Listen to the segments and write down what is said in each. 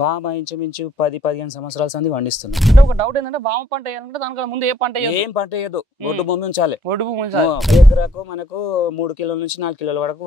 వామ ఇంచుమించు 10-15 సంవత్సరాల సంది పండిస్తున్నాం. అంటే ఒక డౌట్ ఏంటంటే వామ పంట వేయాలంటే దానికన్నా ముందు ఏ పంట ఏం పంట వేయదు, ఒడ్డు భూమి ఉంచాలి. ఒడ్డు భూమి ఉంచాలి. ఎకరాకు మనకు 3 కిలోల నుంచి 4 కిలోల వరకు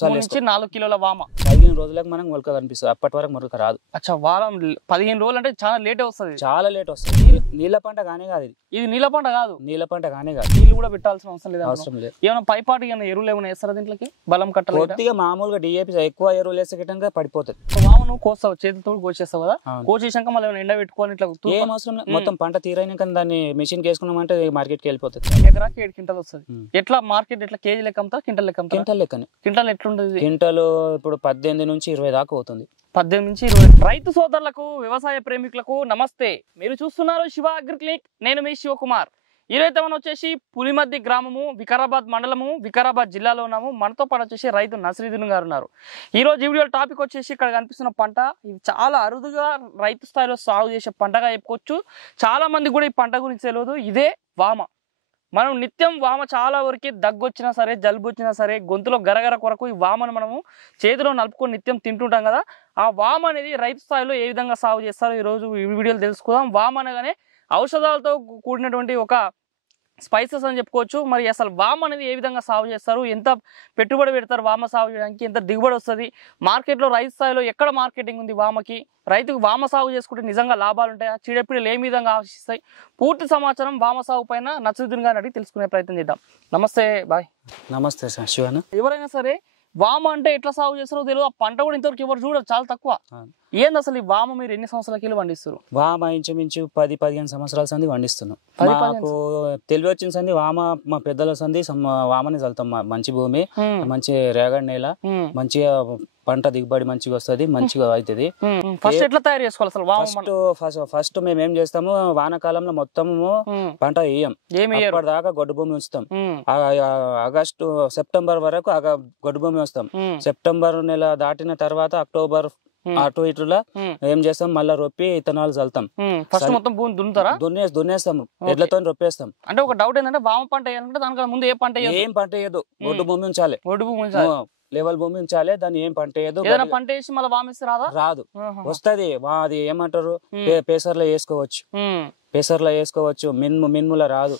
4 కిలోల వామ 15 రోజులకు మనకు మొలక కనిపిస్తుంది. అప్పటి వరకు మొలక రాదు. అచ్చా, వారం 15 రోజులు అంటే చాలా లేట్ వస్తుంది. చాలా లేట్ వస్తుంది. నీళ్ళ పంట కానే కాదు ఇది నీళ్ళ పంట కాదు. నీళ్ళ పంట కానే కాదు. నీళ్ళు కూడా పెట్టాల్సిన అవసరం లేదు. అవసరం లేదు. ఏమైనా పైపాటి ఎరువులు ఏమైనా వేస్తారా దీంట్లోకి? బలం కట్టాలి. కొద్దిగా మామూలుగా డిఏపి ఎక్కువ ఎరువులు వేస్తే గిట్టంగా పడిపోతుంది. వామను కోస్తావు, చేతితో కోసేస్తావు కదా. కోసేసాక మళ్ళీ ఎండ పెట్టుకోవాలి ఇట్లా ఏం అవసరం లేదు. మొత్తం పంట తీరైనాక దాన్ని మిషన్ వేసుకున్నామంటే మార్కెట్కి వెళ్ళిపోతుంది. ఎకరాకి 7 క్వింటాలు వస్తుంది. ఎట్లా మార్కెట్ ఎట్లా కేజీ లెక్క అమ్ముతారు, క్వింటల్ లెక్క అమ్ముతారు? క్వింటల్ లెక్కనే. క్వింటల్ ఎట్లుంటది? క్వింటల్ ఇప్పుడు 18 నుంచి 20 దాకా అవుతుంది. 18 నుంచి 20. రైతు సోదరులకు, వ్యవసాయ ప్రేమికులకు నమస్తే. మీరు చూస్తున్నారు శివ అగ్రిక్లినిక్. నేను మీ శివకుమార్. ఈరోజు మనం వచ్చేసి పులిమద్ది గ్రామము, వికారాబాద్ మండలము, వికారాబాద్ జిల్లాలో ఉన్నాము. మనతో పాటు వచ్చేసి రైతు నసరుద్దీన్ గారు ఉన్నారు. ఈ రోజు ఈ వీడియో టాపిక్ వచ్చేసి ఇక్కడ కనిపిస్తున్న పంట ఇది చాలా అరుదుగా రైతు స్థాయిలో సాగు చేసే పంటగా చెప్పుకోవచ్చు. చాలా మంది కూడా ఈ పంట గురించి తెలియదు. ఇదే వామ. మనం నిత్యం వామ చాలా వరకు దగ్గు వచ్చినా సరే, జలుబు వచ్చినా సరే, గొంతులో గరగర కొరకు ఈ వామను మనము చేతిలో నలుపుకొని నిత్యం తింటుంటాం కదా. ఆ వామ అనేది రైతు స్థాయిలో ఏ విధంగా సాగు చేస్తారో ఈరోజు ఈ వీడియోలో తెలుసుకుందాం. వామ అనగానే ఔషధాలతో కూడినటువంటి ఒక స్పైసెస్ అని చెప్పుకోవచ్చు. మరి అసలు వామ అనేది ఏ విధంగా సాగు చేస్తారు, ఎంత పెట్టుబడి పెడతారు వామ సాగు చేయడానికి, ఎంత దిగుబడి వస్తుంది, మార్కెట్లో రైతు స్థాయిలో ఎక్కడ మార్కెటింగ్ ఉంది వామకి, రైతుకు వామ సాగు చేసుకుంటే నిజంగా లాభాలు ఉంటాయా, చీడపీడలు ఏ విధంగా ఆశిస్తాయి, పూర్తి సమాచారం వామ సాగు పైన నసరుద్దీన్ గారిని అడిగి తెలుసుకునే ప్రయత్నం చేద్దాం. నమస్తే బాయ్. నమస్తే సార్ శివన్. ఎవరైనా సరే వామ అంటే ఎట్లా సాగు చేస్తారో తెలియదు. ఆ పంట కూడా ఇంతవరకు ఎవరు చూడరు, చాలా తక్కువ. ఏంది అసలు ఈ వామ మీరు ఎన్ని సంవత్సరాలకి పండిస్తారు? వామ ఇంచుమించు 10-15 సంవత్సరాల సంది పండిస్తున్నాం. మాకు తెలివి వచ్చిన సంది వామ, మా పెద్దల సంది వామని చల్లుతాం. మంచి భూమి, మంచి రేగడి నేల, మంచిగా పంట దిగుబడి మంచిగా వస్తుంది, మంచిగా అవుతుంది. ఫస్ట్ ఎట్లా తయారు చేసుకోవాలి అసలు? ఫస్ట్ మేము ఏం చేస్తాము, వానాకాలంలో మొత్తము పంట వేయం. దాకా గొడ్డు భూమి ఉంచుతాం. ఆగస్టు సెప్టెంబర్ వరకు గొడ్డు భూమి వస్తాం. సెప్టెంబర్ నెల దాటిన తర్వాత అక్టోబర్ అటు ఇటులా ఏం చేస్తాం, మళ్ళా రొప్పి ఇత్తనాలు చల్లుతాం. ఫస్ట్ మొత్తం భూమి దున్నుతారా? దున్నేస్తాం, ఎడ్లతో రొప్పేస్తాం. అంటే ఒక డౌట్ ఏంటంటే వామ పంట వేయాలంటే దానికన్నా ముందు ఏ పంట? ఏం పంట వేయదు, ఒడ్డు భూమి ఉంచాలి. ఒడ్డు భూమి ఉంచాలి, లెవెల్ భూమి ఉంచాలి. దాన్ని ఏం పంట వేయదు. ఏదైనా పంట వేసి మళ్ళీ వామిస్తే రాదు. వస్తది. అది ఏమంటారు, పేసర్లో వేసుకోవచ్చు. పెసర్లో వేసుకోవచ్చు, మిన్ముల రాదు.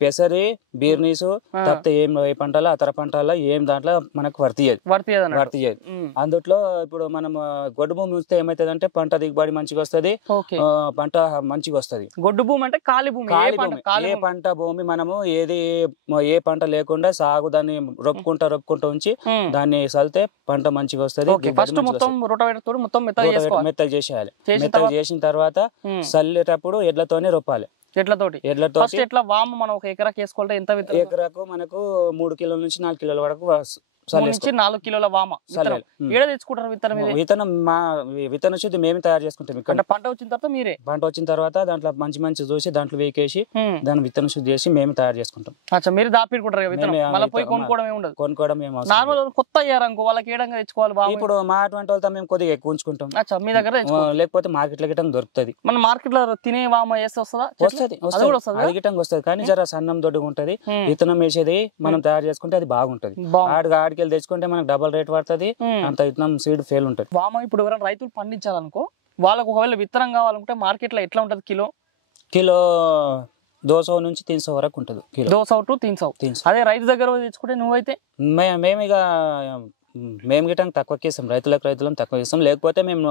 పెసరి బీర్నీసు తప్పితే ఏం పంటల అతర పంటల ఏం దాంట్లో మనకు వర్తియదు. అందుట్లో ఇప్పుడు మనం గొడ్డు భూమి ఉంచితే ఏమైతుంది అంటే పంట దిగుబడి మంచిగా వస్తుంది, పంట మంచిగా వస్తుంది. గొడ్డు భూమి అంటే ఖాళీ భూమి. ఏ పంట భూమి మనము ఏ పంట లేకుండా సాగు దాన్ని రొప్పుకుంటా ఉంచి దాన్ని చల్లితే పంట మంచిగా వస్తుంది. మెత్తగా చేసేయాలి. మెత్తగా చేసిన తర్వాత చల్లేటప్పుడు ఎడ్లతోనే రొప్పాలి. ఎడ్లతోటి ఎట్లా వామ మనం ఒక ఎకరాకి వేసుకోవాలంటే ఎంత? ఎకరాకు మనకు 3 కిలోల నుంచి 4 కిలోల వరకు 4 కిలోల వామ ఏడ తెచ్చుకుంటారు విత్తనం? విత్తనం విత్తన శుద్ధి మేమే తయారు చేసుకుంటాం. ఇక్కడ పంట వచ్చిన తర్వాత మీరే? పంట వచ్చిన తర్వాత దాంట్లో మంచి చూసి దాంట్లో వేకేసి దాని విత్తన శుద్ధి చేసి మేము తయారు చేసుకుంటాం. మీరు దాపిడుకుంటారు కొనుక్కోవడం నార్మల్ కొత్త అయ్యారనుకో వాళ్ళకి ఏడంగా తెచ్చుకోవాలి. ఇప్పుడు మా అటువంటి వాళ్ళతో మేము కొద్దిగా ఎక్కువ ఉంచుకుంటాం. మీ దగ్గర లేకపోతే మార్కెట్ లో గిట్టం దొరుకుతుంది. మన మార్కెట్ లో తినే వామ వేస్తే అది గిట్టంగా వస్తుంది, కానీ జర సన్నం దొడ్డుగా ఉంటది. విత్తనం వేసేది మనం తయారు చేసుకుంటే అది బాగుంటది. ఆడికి తెచ్చుకుంటే మనకు డబల్ రేట్ పడుతుంది. అంత విత్తనం సీడ్ ఫెయిల్ ఉంటుంది. వామ ఇప్పుడు ఎవరైనా రైతులు పండించాలనుకో వాళ్ళకు ఒకవేళ విత్తనం కావాలనుకుంటే మార్కెట్ లో ఎట్లా ఉంటది? కిలో 200 నుంచి 300 వరకు ఉంటుంది. 200 to 300. అదే రైతు దగ్గర తెచ్చుకుంటే నువ్వైతే మేము గిట్టం తక్కువకి ఇస్తాం. రైతులం తక్కువ ఇస్తాం. లేకపోతే మేము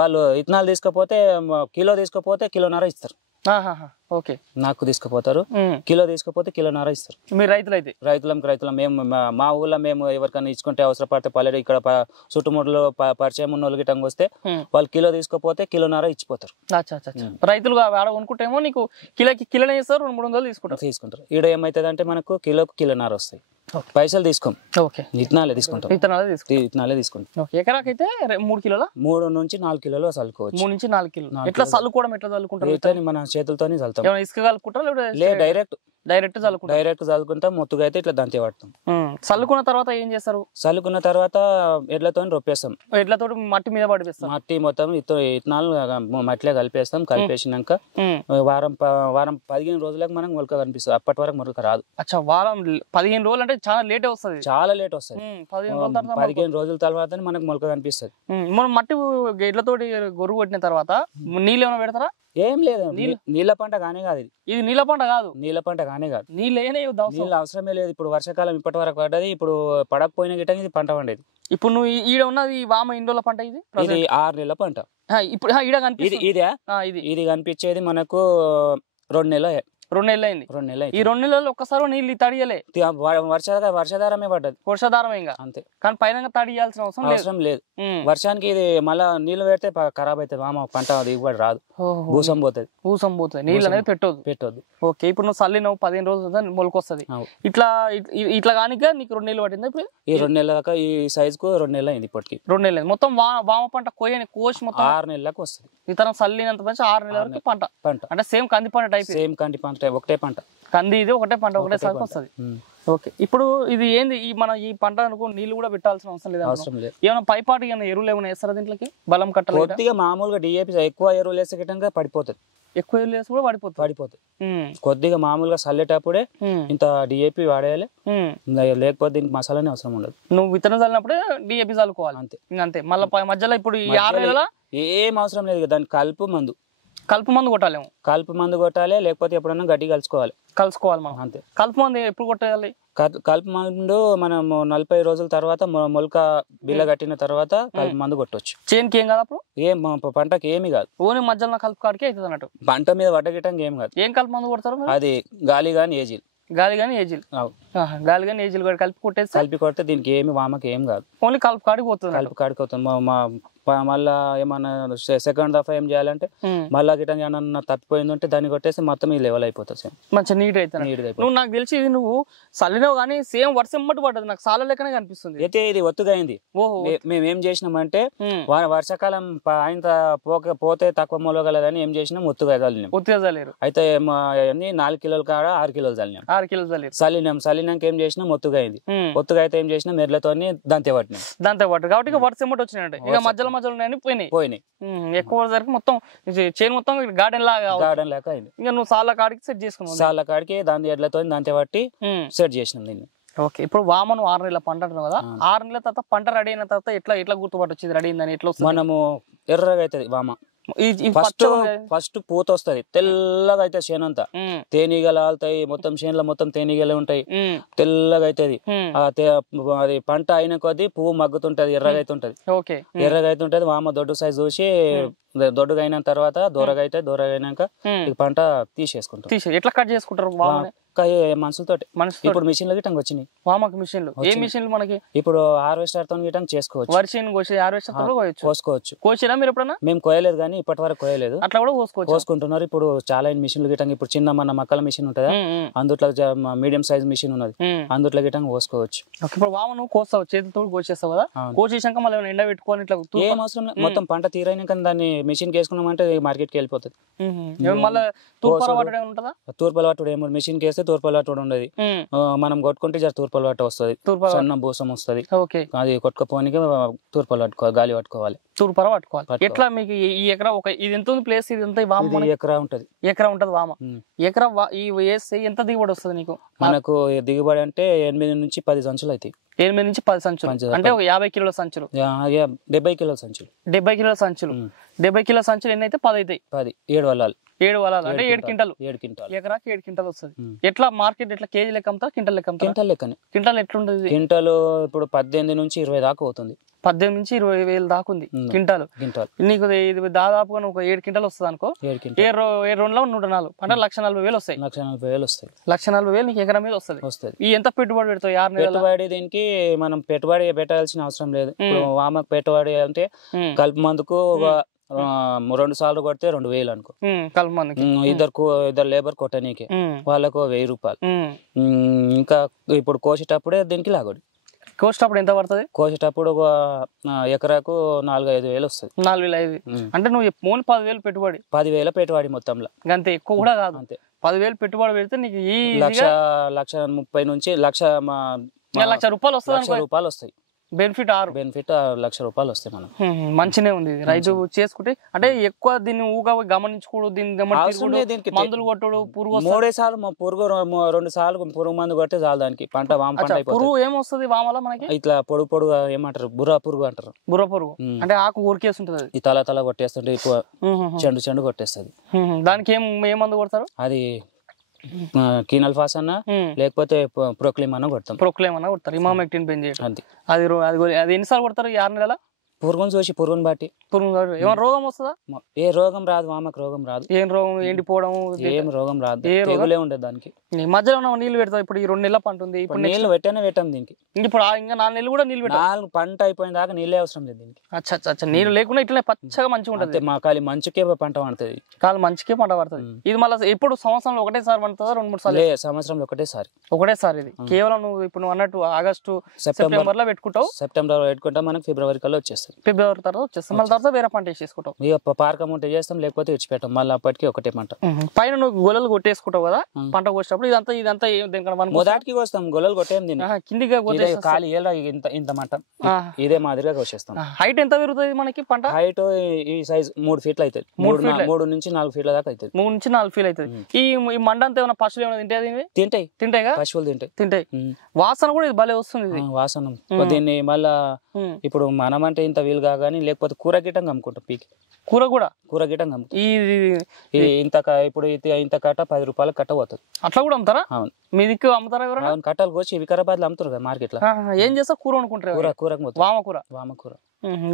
వాళ్ళు విత్తనాలు తీసుకపోతే కిలోన్నర ఇస్తారు. నాకు తీసుకుపోతారు. కిలో తీసుకుపోతే కిలోన్నర ఇస్తారు. మీరు రైతులం మేము మా ఊళ్ళో మేము ఎవరికైనా ఇచ్చుకుంటే అవసరపడితే పల్లెడు ఇక్కడ చుట్టుముట్లు పరిచయం ఉన్న వాళ్ళు గిట్టంగా వస్తే వాళ్ళు కిలో తీసుకుపోతే కిలోన్నర ఇచ్చిపోతారు. రైతులు కొనుక్కుంటేమో నీకు కిలో ఇస్తారు, 200-300 తీసుకుంటారు. ఈడ ఏమైతుంది అంటే మనకు కిలోకు కిలోన్నర వస్తాయి. పైసలు తీసుకోం, విత్తనాలే తీసుకుంటాం. ఎకరాకైతే 3 కిలోల 3 నుంచి 4 కిలోలు చల్లుకోవచ్చు. 3 నుంచి 4 కిలోలు. ఎట్లా చల్లుకోవడం? ఎట్లా చల్లుకుంటారు? మన చేతులతోనే చల్లుతాం. ఇసుక కలుపుకుంటారా? Direct direct చల్లుకుంటాం. మొత్తుగా అయితే ఇట్లా దంతి పడతాం. చల్లుకున్న తర్వాత ఏం చేస్తారు? చల్లుకున్న తర్వాత ఎడ్లతో రొప్పేస్తాం. ఎడ్లతో మట్టి మీద పడిపిస్తాం. మట్టి మొత్తం ఇత్తనాలు మట్టిలో కలిపేస్తాం. కలిపేసినాక వారం 15 రోజులకు మనకు మొలక కనిపిస్తుంది. అప్పటి వరకు మొలక రాదు. అచ్చా, వారం 15 రోజులు అంటే చాలా లేట్ వస్తుంది. 15 రోజుల తర్వాత మనకు మొలక కనిపిస్తుంది. మనం మట్టి ఎడ్లతోటి గొర్రు కొట్టిన తర్వాత నీళ్ళు ఏమైనా పెడతారా? ఏం లేదు, నీళ్ళ పంట కానే కాదు. ఇది నీళ్ళ పంట కాదు. నీళ్ళు అవసరమే లేదు. ఇప్పుడు వర్షాకాలం ఇప్పటి వరకు పడ్డది. ఇప్పుడు పడకపోయిన గిట్ట ఇది పంట పండేది. ఇప్పుడు నువ్వు ఈడ ఉన్నది వామ ఎన్ని రోజుల పంట? ఇది 6 నెలల పంట. ఇప్పుడు ఈడ కనిపిస్తుంది. ఇది కనిపించేది మనకు 2 నెలలు అయింది. 2 నెలలు. ఈ 2 నెలల్లో ఒక్కసారి నీళ్ళు తడియలే. వర్షాధారమే పడ్డది. వర్షాధారమే ఇంకా అంతే. కానీ పైన తడియాల్సిన అవసరం లేదు. వర్షానికి ఇది మళ్ళా నీళ్లు పెడితే ఖరాబ్ అవుతుంది. మామ పంట దిగుబడి రాదు. భూసం పోతుంది. నీళ్ళు అనేది పెట్టొద్దు. ఓకే, ఇప్పుడు నువ్వు చల్లినవు 15 రోజులు మొలకొస్తుంది. ఇట్లా కానిక నీకు 2 నెలలు పట్టింది. ఇప్పుడు ఈ 2 నెలల దాకా ఈ సైజ్ కు 2 నెలలు అయింది. ఇప్పటికి 2 నెలలు మొత్తం వామ పంట కోసి మొత్తం 6 నెలలకు వస్తుంది. ఇతరం చల్లినంత మంచి 6 నెలల వరకు పంట అంటే సేమ్ కంది పంట టైప్. సేమ్ కంది పంట, ఒకటే పంట. కంది ఇది ఒకటే పంట, ఒకటే సాగు వస్తుంది. ఓకే, ఇప్పుడు ఇది ఏంది మన ఈ పంట నీళ్లు కూడా పెట్టాల్సిన అవసరం లేదు. ఏమైనా పైపాటి ఎరువులు ఏమైనా వేస్తారా దీంట్లోకి? బలం కట్టాలి. కొద్దిగా మామూలుగా DAP ఎక్కువ ఎరువులు వేసే గిట్టంగా పడిపోతుంది. ఎక్కువ ఎరువులు వేసి కూడా పడిపోతుంది. కొద్దిగా మామూలుగా చల్లేటప్పుడే ఇంత DAP వాడేయాలి. లేకపోతే దీనికి మసాలానే అవసరం ఉండదు. నువ్వు విత్తనం చల్లినప్పుడే DAP చల్లుకోవాలి. అంతే. మళ్ళీ మధ్యలో ఇప్పుడు ఈ 6 నెలల ఏం అవసరం లేదు. దానికి కలుపు మందు కొట్టాలేమో. కలుపు మందు కొట్టాలి. లేకపోతే ఎప్పుడన్నా గడ్డి కలుసుకోవాలి మనం. అంతే. కలుపు మందు ఎప్పుడు కొట్టాలి? కలుపు మందు మనం 40 రోజుల తర్వాత మొలక బిల్ల కట్టిన తర్వాత కలుపు మందు కొట్టవచ్చు. చేనుకి ఏం కాదు. అప్పుడు ఏం పంటకి ఏమి కాదు. ఓన్లీ మధ్యలో కలుపు కాడికి అవుతుంది అన్నట్టు. పంట మీద వడ్డగిట్టంగా ఏం కాదు. ఏం కలుపు మందు కొడతారు? అది గాలి గాని ఏజిల్ కలిపి కొడితే దీనికి ఏమి వామకి ఏం కాదు. ఓన్లీ కలుపు కాడికి పోతుంది. మళ్ళా ఏమన్నా సెకండ్ దఫా ఏం చేయాలంటే మళ్ళా గిట్టంగా ఏమన్నా తప్పిపోయిందంటే దాన్ని కొట్టేసి మొత్తం ఈ లెవెల్ అయిపోతుంది. మంచిగా నీట్ అయితే. నువ్వు నాకు తెలిసి ఇది నువ్వు చల్లినవు కానీ సేమ్ వర్షం మట్టు పడ్డది. నాకు చాలా లెక్కనే కనిపిస్తుంది. అయితే ఇది ఒత్తుగా అయింది. మేము ఏం చేసినామంటే వర్షాకాలం ఆయన పోతే తక్కువ మొలగలదని ఏం చేసినాం, ఒత్తుగా చల్లినాం. అయితే 4 కిలోల కాడ 6 కిలోలు చల్లినాక ఏం చేసినాం, ఒత్తుగా అయింది. ఒత్తుగా అయితే ఏం చేసినాం, మెర్లతో దంతే పట్టినాం. కాబట్టి వర్షం మట్టు వచ్చినట్టు ఇక మధ్యలో పోయినాయి. ఎక్కువ సరికి మొత్తం చేను మొత్తం గార్డెన్ లాగా అయింది. ఇంకా నువ్వు సాల కాడికి సెట్ చేసుకున్నావు. సాల కాడికి దాని ఎడ్లతో దంతే పట్టి సెట్ చేసినాం దీన్ని. ఓకే, ఇప్పుడు వామను 6 నెలల పంట అంటున్నావు కదా. 6 నెలల తర్వాత పంట రెడీ అయిన తర్వాత ఎట్లా గుర్తుపట్టొచ్చింది రెడీ అయిందని? ఎట్లా వస్తుంది? మనము ఎర్రగా అవుతుంది వామ. ఫస్ట్ పూత వస్తుంది, తెల్లగా అవుతుంది చేనంతా. తేనీగలు ఆలుతాయి మొత్తం. చేనులో మొత్తం తేనీగలే ఉంటాయి. తెల్లగా అవుతుంది. అది పంట అయిన కొద్దీ పువ్వు మగ్గుతుంటది, ఎర్రగా అవుతుంటది. ఎర్రగా అవుతుంటది. వామ దొడ్డు సైజ్ చూసి దొడ్డుగా అయిన తర్వాత దూరగా అయితే, దూరగా అయినాక పంట తీసేసుకుంటాం. ఎట్లా కట్ చేసుకుంటారు? మనుషులతో. ఇప్పుడు మిషన్లు గిట్టంగా వచ్చినాయి. వామకు మిషన్లు. ఏ మిషన్లు మనకి? ఇప్పుడు హార్వెస్టర్ తో గిట్టంగా చేసుకోవచ్చు. వర్షం కోసుకోవచ్చు. కోసినా మీరు ఎప్పుడన్నా? మేము కోయలేదు కానీ ఇప్పటి వరకు కోయలేదు. అట్లా కూడా కోసుకుంటున్నారు. ఇప్పుడు చాలా మిషన్లు గిట్టంగా. ఇప్పుడు చిన్న మన మక్కల మిషన్ ఉంటుందా, అందుట్లో మీడియం సైజ్ మిషన్ ఉన్నది, అందుట్లో గిట్టంగా కోసుకోవచ్చు. ఇప్పుడు వామను కోస్తావు, చేతితో కోసేస్తావు కదా. కోసేసాక మళ్ళీ ఎండ పెట్టుకొని ఇట్లా ఏం అవసరం లేదు. మొత్తం పంట తీరైనాక దాన్ని మిషన్ వేసుకున్నామంటే మార్కెట్ కి వెళ్ళిపోతుంది. మళ్ళీ తూర్పాల పట్టుడు ఉంటుందా? తూర్పాల పట్టుడు ఏమో మిషన్ కేస్తే తూర్పాల పట్టుడు ఉండదు. మనం కొట్టుకుంటే తూర్పాల పట్టు వస్తుంది, సన్న భూసం వస్తుంది. అది కొట్టుకోపోనికి తూర్పాల పట్టుకోవాలి, గాలి పట్టుకోవాలి. తూర్పాల పట్టుకోవాలి. ఎట్లా మీకు ఈ ఎకరా ఇది ఎంత ఉంది ప్లేస్? ఇది ఎంత వామ? ఎకరా ఉంటది. వామ ఎకరా వేస్తే ఎంత దిగుబడి వస్తుంది నీకు? మనకు దిగుబడి అంటే 8 నుంచి 10 సంచులు అవుతాయి. 8 నుంచి 10 సంచులు అంటే ఒక 50 కిలోల సంచులు. 70 కిలోల సంచులు. 70 కిలోల సంచులు. 70 కిలోల సంచులు ఎన్ని అయితే? 10 అవుతాయి. 7 వలాలు. 7 వలాలు అంటే 7 క్వింటాలు. ఎకరాకి 7 క్వింటాలు వస్తుంది. ఎట్లా మార్కెట్ ఎట్లా కేజీ లెక్క అమ్ముతారు, క్వింటల్ లెక్క అమ్ముతారు? క్వింటల్ లెక్కనే. క్వింటల్ ఎట్లుంటది? క్వింటల్ ఇప్పుడు 18 నుంచి 20 దాకా అవుతుంది. 18 నుంచి 20 వేలు దాకా ఉంది క్వింటాల్. నీకు ఇది దాదాపుగా ఒక 7 క్వింటాల్ వస్తుంది అనుకో. 7 2లో 104 అంటే 1,40,000 వస్తాయి. 1,40,000 నీకు ఎకరా మీద వస్తుంది. ఈ ఎంత పెట్టుబడి పెడతావు? 6 నెలలు పెట్టుబడి. దీనికి మనం పెట్టుబడి పెట్టాల్సిన అవసరం లేదు. వామకు పెట్టుబడి అంటే కలుపు మందుకు 2 సార్లు కొడితే 2,000 అనుకో. కలుపు మందుకి ఇద్దరు లేబర్ కొట్టనీకే వాళ్ళకు 1,000 రూపాయలు. ఇంకా ఇప్పుడు కోసేటప్పుడే దీనికి లాగొడి కోసేటప్పుడు ఎంత పడుతుంది? కోసేటప్పుడు ఒక ఎకరాకు 4-5 వేలు వస్తుంది. 4,500 అంటే నువ్వు ఓన్లీ 10,000 పెట్టుబడి, 10,000 పెట్టుబడి మొత్తంలో. అంతే, ఎక్కువ కూడా కాదు. అంతే, 10,000 పెట్టుబడి పెడితే నీకు ఈ 1,30,000 నుంచి 1,00,000 రూపాయలు వస్తుంది. 1,00,000 రూపాయలు వస్తాయి. బెనిఫిట్ 1,00,000 రూపాయలు వస్తాయి మనం. మంచినే ఉంది రైతు చేసుకుంటే. అంటే ఎక్కువ దీన్ని ఊగా గమనించుకోడు, దీన్ని మందులు కొట్టుడు, పురుగు 3 సార్లు పురుగు 2 సార్లు పురుగు మందు కొట్టే చాలు దానికి. పంట వామ పంట అయిపోతుంది. పురుగు ఏమొస్తుంది వామలో మనకి? ఇట్లా పొడుగు ఏమంటారు, బుర్ర పురుగు అంటారు. బుర్ర పురుగు అంటే ఆకు ఊరికేస్తుంటది, ఈ తల కొట్టేస్తుంటే ఎక్కువ చెండు కొట్టేస్తుంది. దానికి ఏ మందు కొడతారు? అది కీనల్ఫాస్ అన్న లేకపోతే ప్రొక్లేమ్ అన్న కొడతాం. ప్రొక్లేమ్ అన్న కొడతారు. ఇమామెక్టిన్ బెంజేట్ అంతే. అది ఎన్నిసార్లు కొడతారు? 6 నెలల పురుగును చూసి, పురుగుని బట్టి. ఏమైనా రోగం వస్తుందా? ఏ రోగం రాదు, వామకు రోగం రాదు. ఏం రోగం? ఎండిపోవడం ఏం రోగం రాదు, తెగులే ఉండదు దానికి. మధ్యలో నీళ్లు పెడతావు. ఇప్పుడు ఈ 2 నెలల పంట ఉంది, ఇప్పుడు నీళ్లు పెట్టాం దీనికి. ఇప్పుడు ఇంకా 4 నెలలు కూడా నీళ్లు పెట్టాలి. 4 పంట అయిపోయిన దాకా నీళ్ళే అవసరం లేదు దీనికి. అచ్చా, నీళ్లు లేకుండా ఇట్లా పచ్చగా మంచిగా ఉంటుంది. మా కాలి మంచుకే పంట పడుతుంది. కాలు మంచికే పంట పడుతుంది. ఇది మళ్ళీ ఎప్పుడు సంవత్సరంలో ఒకటేసారి పండుతుందా, 2-3 సార్లు? సంవత్సరంలో ఒకటేసారి. ఇది కేవలం నువ్వు ఇప్పుడు నువ్వు అన్నట్టు ఆగస్టు సెప్టెంబర్ లో పెట్టుకుంటావు. సెప్టెంబర్ లో పెట్టుకుంటా, మనకి ఫిబ్రవరి కల్లా వచ్చేస్తుంది. ఫిబ్రవరి తర్వాత వచ్చేస్తాం. మళ్ళీ తర్వాత వేరే పంట వేసేసుకుంటాం. ఇక పారకం ఉంటే చేస్తాం, లేకపోతే ఇచ్చిపెట్టాం. మళ్ళీ అప్పటికి ఒకటే పంట. పైన నువ్వు గొల్లలు కొట్టేసుకుంటావు కదా పంట కోసేటప్పుడు. ఇదంతా మొదటికి కోస్తాం, గొల్లలు కొట్టేం దీన్ని. కిందిగా ఖాళీ ఇంత మంట ఇదే మాదిరిగా కోసేస్తాం. హైట్ ఎంత పెరుగుతుంది మనకి పంట? హైట్ ఈ సైజ్ 3 ఫీట్లు అవుతుంది. 3 నుంచి 4 ఫీట్ల దాకా అవుతుంది. 3 నుంచి 4 ఫీట్ అవుతుంది. ఈ మండ అంతా ఏమైనా పశువులు ఏమైనా తింటాయి? పశువులు తింటాయి. వాసన కూడా ఇది భలే వస్తుంది. వాసన దీన్ని మళ్ళా ఇప్పుడు మనం అంటే ఇంత వీలు కాగానీ, లేకపోతే కూర గిట్టం అమ్ముకుంటాం. పీకి కూర గిట్టం అమ్ముకుంటాం. ఇప్పుడు ఇంత కట్ట 10 రూపాయలు కట్ట పోతుంది. అట్లా కూడా అమ్ముతారా? అవును. మీ దిక్కు అమ్ముతారా ఎవరైనా? కట్టలు కోసి వికారాబాద్ లో అమ్ముతారు కదా మార్కెట్ లో. ఏం చేస్తా? కూర అనుకుంటారు. వామకూర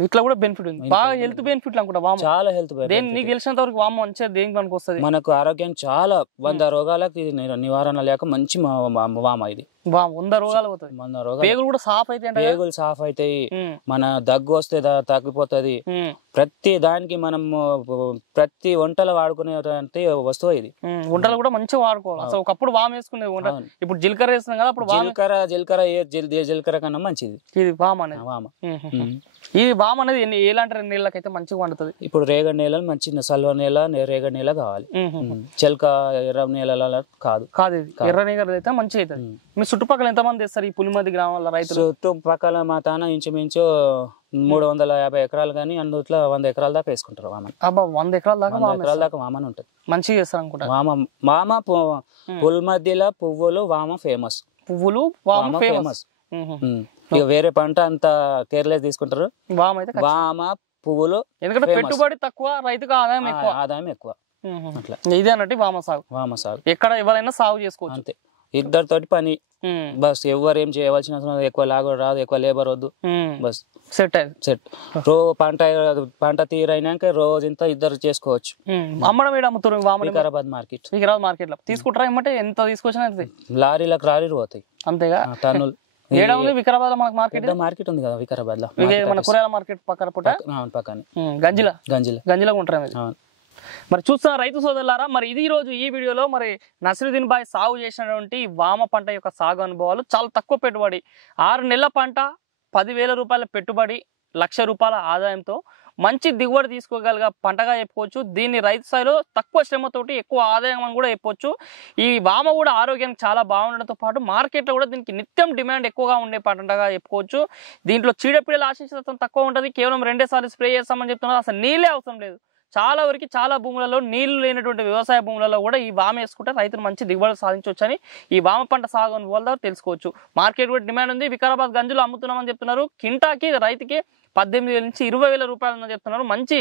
ఇట్లా కూడా బెనిఫిట్ ఉంది. బాగా హెల్త్ బెనిఫిట్ అనుకుంటా. వామ చాలా హెల్త్ బెనిఫిట్. నీకు తెలిసినంత వరకు వామ మంచిగా దేనికి పనికి వస్తుంది? మనకు ఆరోగ్యం చాలా 100 రోగాలకు నివారణ లేక మంచి వామ ఇది. 100 రోగాలు పోతాయి. 100 రోగాలు. పేగులు కూడా సాఫ్ అవుతాయి. పేగులు సాఫ్ అవుతాయి. మన దగ్గు వస్తే తగ్గిపోతుంది. ప్రతి దానికి మనం ప్రతి వంటలు వాడుకునే వస్తువు ఇది. వంటలు కూడా మంచిగా వాడుకోవాలి. అసలు ఒకప్పుడు వామ వేసుకునేది వంట. ఇప్పుడు జీలకర్ర వేస్తున్నాం కదా, అప్పుడు జీలకర్ర కన్నా మంచిది ఇది వామ అనేది. ఈ వామ అనేది ఎలాంటి నీళ్ళకైతే మంచిగా వండుతుంది? ఇప్పుడు రేగడి నేలలు మంచి సల్వ నేల, రేగడి నేల కావాలి. చెలక ఎర్ర నేల కాదు. ఎర్ర నేల అయితే మంచిగా అవుతుంది. మీ చుట్టుపక్కల ఎంత మంది వేస్తారు ఈ పులిమద్ది గ్రామాల రైతులు? చుట్టుపక్కల మా తాన ఇంచుమించు 350 ఎకరాలు కానీ అందులో 100 ఎకరాల దాకా వేసుకుంటారు వామ. 100 ఎకరాల దాకా వామని ఉంటుంది. మంచిగా చేస్తారు అనుకుంటా. వామ పులిమద్దిలో పువ్వులు వామ ఫేమస్. పువ్వులు వామ ఫేమస్. ఇక వేరే పంట అంత కేర్లెస్ తీసుకుంటారు. వామ పువ్వులు ఎందుకంటే పెట్టుబడి తక్కువ, రైతుకు ఆదాయం ఎక్కువ. అట్లా ఇదే అన్నట్టు వామ సాగు. ఎక్కడ ఎవరైనా సాగు చేసుకోవచ్చు. అంతే, ఇద్దరితోటి పని. బస్ ఎవరు ఏం చేయవలసిన ఎక్కువ లాగోడు రాదు, ఎక్కువ లేబర్ వద్దు. Bus set. పంట తీరైనాక రోజు ఇంత ఇద్దరు చేసుకోవచ్చు. అమ్మడం ఏడు అమ్ముతారు? వికారాబాద్ మార్కెట్ లో తీసుకుంటారా? ఏమంటే ఎంత తీసుకొచ్చినా లారీలకు పోతాయి. అంతేగా టన్నులు. వికారాబాద్ లో మనకు మార్కెట్ ఉంది కదా, వికారాబాద్ లో మన కూరగాయల మార్కెట్ పక్కన గంజిలో ఉంటారు. మరి చూస్తున్న రైతు సోదరులారా, మరి ఇది రోజు ఈ వీడియోలో మరి నసిరుద్దీన్ భాయ్ సాగు చేసినటువంటి వామ పంట యొక్క సాగు అనుభవాలు. చాలా తక్కువ పెట్టుబడి, 6 నెలల పంట, 10,000 రూపాయల పెట్టుబడి, 1,00,000 రూపాయల ఆదాయంతో మంచి దిగుబడి తీసుకోగలిగే పంటగా చెప్పుకోవచ్చు. దీన్ని రైతు స్థాయిలో తక్కువ శ్రమతోటి ఎక్కువ ఆదాయం అని కూడా చెప్పొచ్చు. ఈ వామ కూడా ఆరోగ్యానికి చాలా బాగుండడంతో పాటు మార్కెట్లో కూడా దీనికి నిత్యం డిమాండ్ ఎక్కువగా ఉండే పంటగా చెప్పుకోవచ్చు. దీంట్లో చీడపీడల ఆశించడం తక్కువ ఉంటుంది. కేవలం 2 సార్లు స్ప్రే చేస్తామని చెప్తున్నారు. అసలు నీళ్ళే అవసరం లేదు. చాలా వరకు చాలా భూములలో నీళ్లు లేనటువంటి వ్యవసాయ భూములలో కూడా ఈ వామ వేసుకుంటే రైతులు మంచి దిగుబడులు సాధించవచ్చని ఈ వామ పంట సాగు అనుభవాల ద్వారా తెలుసుకోవచ్చు. మార్కెట్ కూడా డిమాండ్ ఉంది. వికారాబాద్ గంజులు అమ్ముతున్నామని చెప్తున్నారు. కింటాకి రైతుకి 18,000 నుంచి 20,000 రూపాయలు అని చెప్తున్నారు. మంచి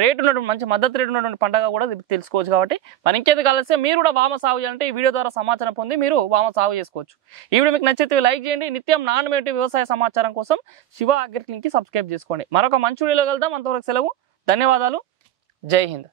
రేటు ఉన్నటువంటి, మంచి మద్దతు రేటు ఉన్నటువంటి పంటగా కూడా తెలుసుకోవచ్చు. కాబట్టి మరి ఇంకేది కలిస్తే మీరు కూడా వామ సాగు చేయాలంటే ఈ వీడియో ద్వారా సమాచారం పొంది మీరు వామ సాగు చేసుకోవచ్చు. ఈ వీడియో మీకు నచ్చితే లైక్ చేయండి. నిత్యం నాణ్యమైన వ్యవసాయ సమాచారం కోసం శివ అగ్రిక్లింక్ కి సబ్స్క్రైబ్ చేసుకోండి. మరొక మంచి వీడియోలో కలుద్దాం. అంతవరకు సెలవు. ధన్యవాదాలు. జై హింద్.